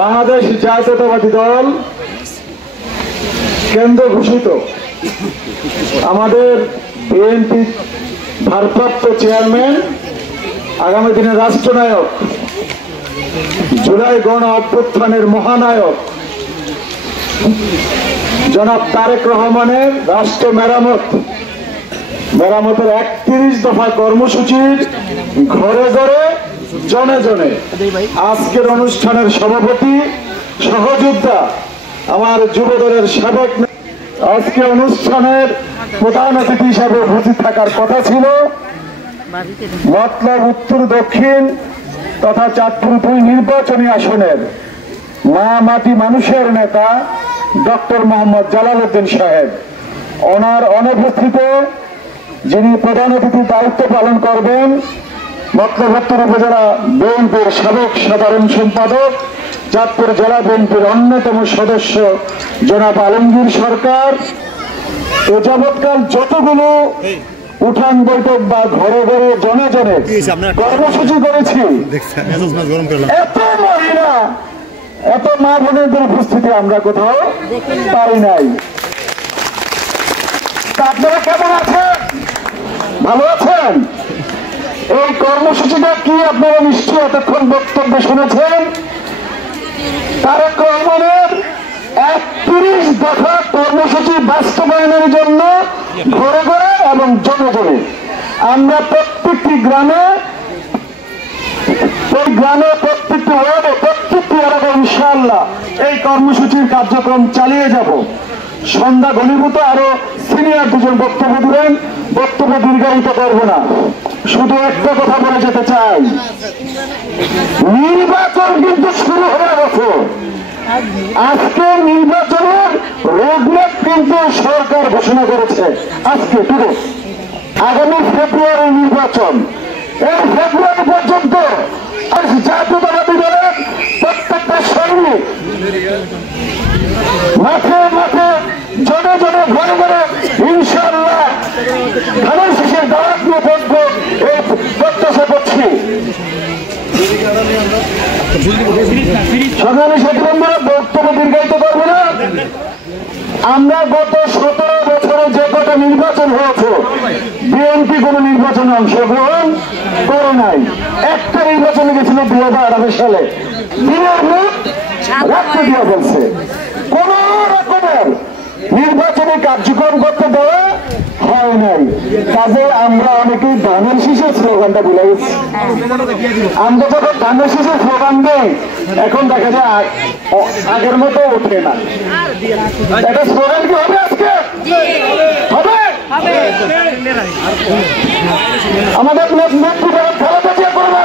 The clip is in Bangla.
বাংলাদেশ জাতীয়তাবাদী দল কেন্দ্র ঘোষিত আমাদের বিএনপি ভারপ্রাপ্ত চেয়ারম্যান, আগামী দিনে রাষ্ট্রনায়ক, জুলাই গণ অভ্যুত্থানের মহানায়ক জনাব তারেক রহমানের রাষ্ট্র মেরামতের 31 দফা কর্মসূচির ঘরে ঘরে জনে জনে আজকের অনুষ্ঠানের সভাপতি সহযোদ্ধা আমার যুবদলের সাবেক, আজকে অনুষ্ঠানের প্রধান অতিথি হিসাবে উপস্থিত থাকার কথা ছিল মতলব উত্তর দক্ষিণ তথা চাঁদপুর 2 নির্বাচনী আসনের মা মাটি মানুষের নেতা ডক্টর মোহাম্মদ জালাল উদ্দিন সাহেব। ওনার অনুপস্থিতিতে যিনি প্রধান অতিথির দায়িত্ব পালন করবেন মতলব উত্তর উপজেলা বিএনপির সাবেক সাধারণ সম্পাদক, চাঁদপুর জেলা বিএনপির অন্যতম সদস্য জনাব আলমগীর সরকার। এ যাবৎকাল যতগুলো উঠান বৈঠক বা ঘরে ঘরে জনে জনে কর্মসূচি করেছি, এত মহিলা এত মা বোনেদের উপস্থিতি আমরা কোথাও পাই নাই। আপনারা কেমন আছেন? ভালো আছেন? এই কর্মসূচিটা কি আপনারা নিশ্চয়ই এতক্ষণ বক্তব্য শুনেছেন। তারেক রহমানের 31 দফা কর্মসূচি বাস্তবায়নের জন্য ঘরে ঘরে এবং জনে জনে আমরা প্রত্যেকটি গ্রামে প্রত্যেকটি ওয়ার্ডে প্রত্যেকটি এলাকায় ইনশাআল্লাহ এই কর্মসূচির কার্যক্রম চালিয়ে যাব। সন্ধ্যা ঘনীভূত আরো সিনিয়র দুজন বক্তব্য দিবেন, বক্তব্য দীর্ঘায়িত করব না, শুধু একটা কথা বলে যেতে চাই, নির্বাচন কিন্তু শুরু হয়ে গেছে। আজকে নির্বাচনের রোডম্যাপ কিন্তু সরকার ঘোষণা করেছে। আজকে পুরো আগামী ফেব্রুয়ারি নির্বাচন, এই ফেব্রুয়ারি পর্যন্ত জাতীয়তাবাদী দলের প্রত্যেকটা সৈনিক মাঠে মাঠে জনে জনে ঘরে ঘরে ইনশাআল্লাহ ধানের শেষের দাওয়াত নিয়ে বসবো এই প্রত্যাশা করছি। সকালে সাথী বন্ধুরা বক্তব্য দীর্ঘায়িত করবো না। আমরা গত 17 বছরে যে কটা নির্বাচন হয়েছে বিএনপি কোন নির্বাচনে অংশগ্রহণ করে নাই। একটা নির্বাচনে গেছিল 2018 সালে, দিনের মুখ রাখতে দিয়ে বলছে, কোন রকমের নির্বাচনী কার্যক্রম করতে দেওয়া হয় নাই। কাজে আমরা অনেকেই ধানের শীষের স্লোগানটা ভুলে গেছি। আমরা যখন ধানের শীষের স্লোগান দেই এখন দেখা যায় আগের মতো ওঠে না। এটা স্লোগান কি হবে আজকে? হবে। আমাদের নেত্রী খালেদা জিয়া করবে।